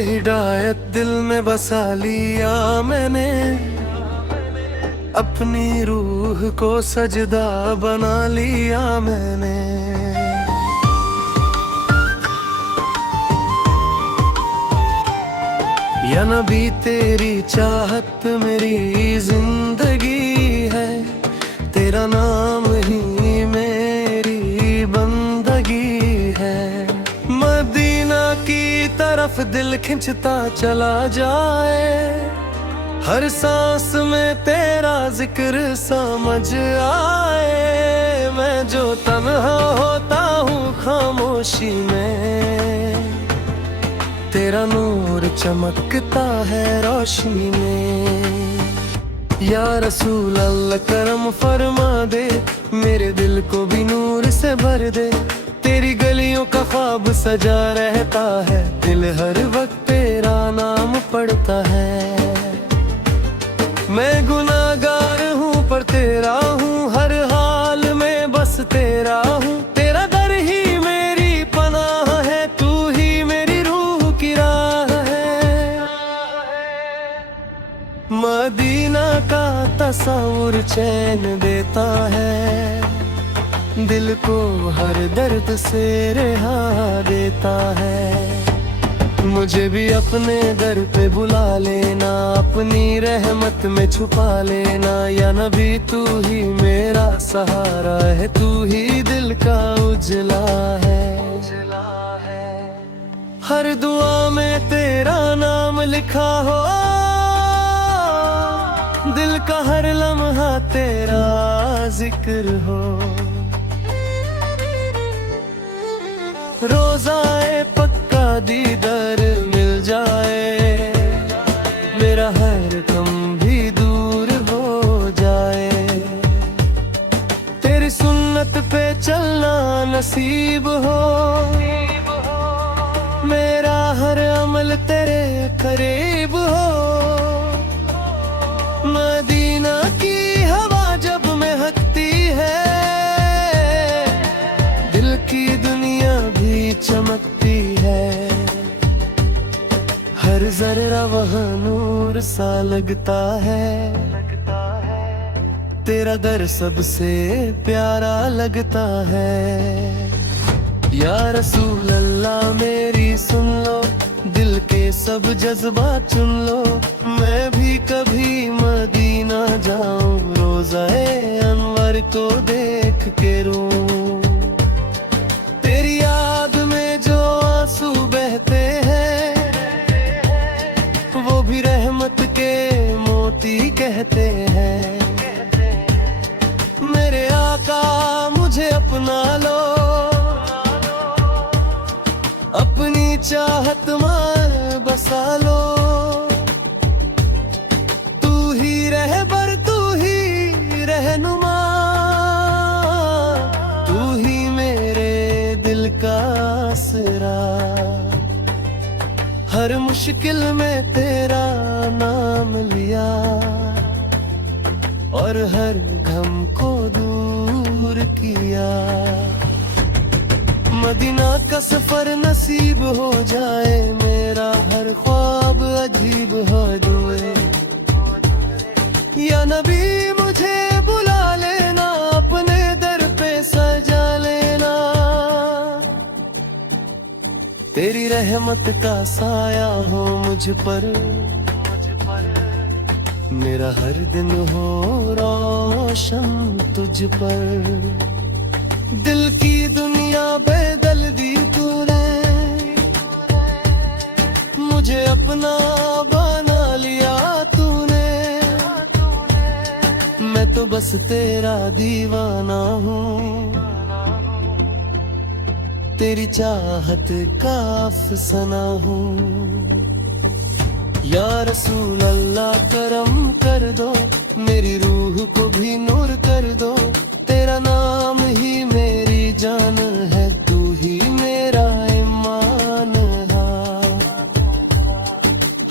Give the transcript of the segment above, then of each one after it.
हिदायत दिल में बसा लिया मैंने, अपनी रूह को सजदा बना लिया मैंने। या नबी तेरी चाहत मेरी जिंदगी है, तेरा नाम ही मेरी बंदगी है। मदीना की तरफ दिल खिंचता चला जाए, हर सांस में तेरा जिक्र समझ आए। मैं जो तन्हा होता हूँ खामोशी में, तेरा नूर चमकता है रोशनी में। या रसूल अल्लाह करम फरमा दे, मेरे दिल को भी नूर से भर दे। तेरी गलियों का ख्वाब सजा रहता है, दिल हर वक्त तेरा नाम पढ़ता है। मैं गुनाहगार हूँ पर तेरा हूँ, हर हाल में बस तेरा हूँ। तेरा दर ही मेरी पनाह है, तू ही मेरी रूह की राह है। मदीना का तस्वुर चैन देता है, दिल को हर दर्द से रिहा देता है। मुझे भी अपने दर पे बुला लेना, अपनी रहमत में छुपा लेना। या नबी तू ही मेरा सहारा है, तू ही दिल का उजला है। हर दुआ में तेरा नाम लिखा हो, दिल का हर लम्हा तेरा जिक्र हो। रोज़ाए पक्का दीदार मिल जाए, मेरा हर गम भी दूर हो जाए। तेरी सुन्नत पे चलना नसीब हो, मेरा हर अमल तेरे करीब हो। मदीना की हवा जब महकती है, दिल की दुनिया भी चमकती है। हर जर्रा वहाँ नूर सा लगता है, तेरा दर सबसे प्यारा लगता है। या रसूल अल्लाह मेरी सुन लो, दिल के सब जज्बात चुन लो। मैं भी कभी मदीना जाऊं, रोज़ाए अनवर को देख के रूं। तेरी याद में जो आंसू बहते हैं, वो भी रहमत के मोती कहते हैं। मेरे आका मुझे अपना लो, अपनी चाहत में बसा लो। तू ही रहबर, तू ही रहनुमा, तू ही मेरे दिल का आसरा। हर मुश्किल में तेरा नाम लिया, और हर गम को दूर किया। मदीना का सफर नसीब हो जाए, मेरा हर ख्वाब अजीब हो जाए। या नबी मुझे बुला लेना, अपने दर पे सजा लेना। तेरी रहमत का साया हो मुझ पर, मेरा हर दिन हो रोशन तुझ पर। दिल की दुनिया बदल दी तूने, मुझे अपना बना लिया तूने। मैं तो बस तेरा दीवाना हूँ, तेरी चाहत का अफसाना हूँ। या रसूल अल्लाह करम कर दो, मेरी रूह को भी नूर कर दो। तेरा नाम ही मेरी जान है, तू ही मेरा ईमान है।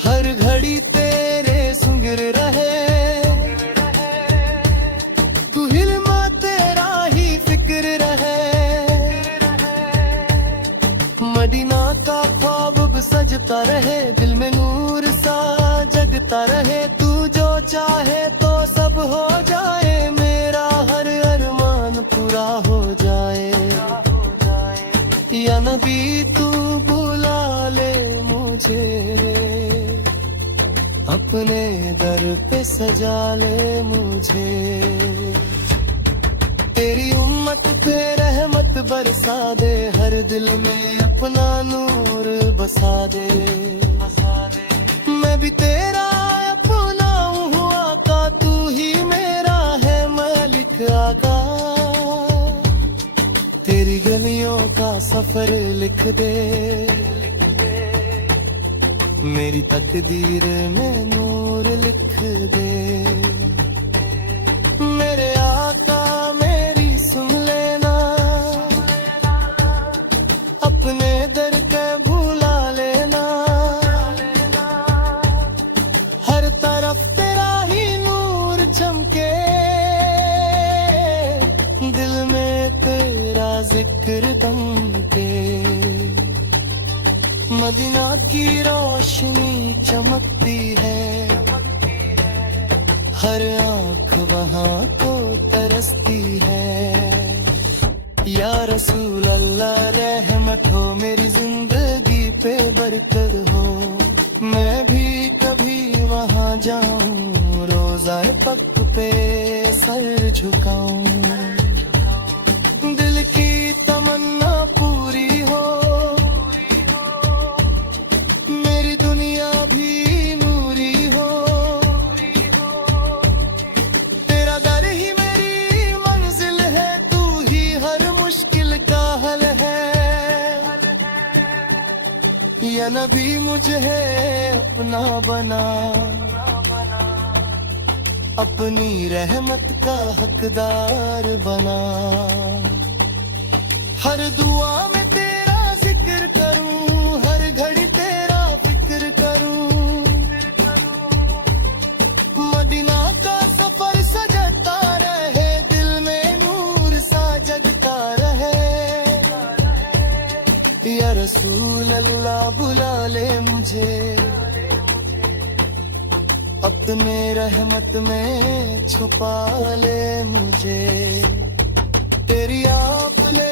हर घड़ी तेरे सुंगर रहे, तू हिलमा तेरा ही फिक्र रहे। मदीना का ख्वाब सजता रहे, करता रहे तू जो चाहे तो सब हो जाए, मेरा हर अरमान पूरा हो जाए। या नबी तू बुला ले मुझे, अपने दर पे सजा ले मुझे। तेरी उम्मत पे रहमत बरसा दे, हर दिल में अपना नूर बसा दे। मैं भी तेरा अपना हूँ आका, तू ही मेरा है मालिक आका। तेरी गलियों का सफर लिख दे, मेरी तकदीर में नूर लिख दे। मेरे आका मेरी सुन लेना, अपने दर के भुला लेना। हर तरफ तेरा ही नूर चमके, दिल में तेरा जिक्र दमके। मदीना की रोशनी चमकती है, हर आँख वहाँ को तरसती है। या रसूल अल्लाह रहमत हो, मेरी जिंदगी पे बरकत हो। मैं भी कभी वहाँ जाऊं, रोज़ाए पक पे सर झुकाऊं। दिल की तमन्ना पूरी हो, मेरी दुनिया भी नूरी हो। तेरा दर ही मेरी मंजिल है, तू ही हर मुश्किल का हल है। या नबी मुझे अपना बना, अपनी रहमत का हकदार बना। हर दुआ में तेरा जिक्र करूं, हर घड़ी तेरा फिक्र करूं। मदीना का सफर सजता रहे, दिल में नूर सा जगता रहे। या रसूल अल्लाह बुला ले मुझे, अपने रहमत में छुपा ले मुझे। तेरी आप ले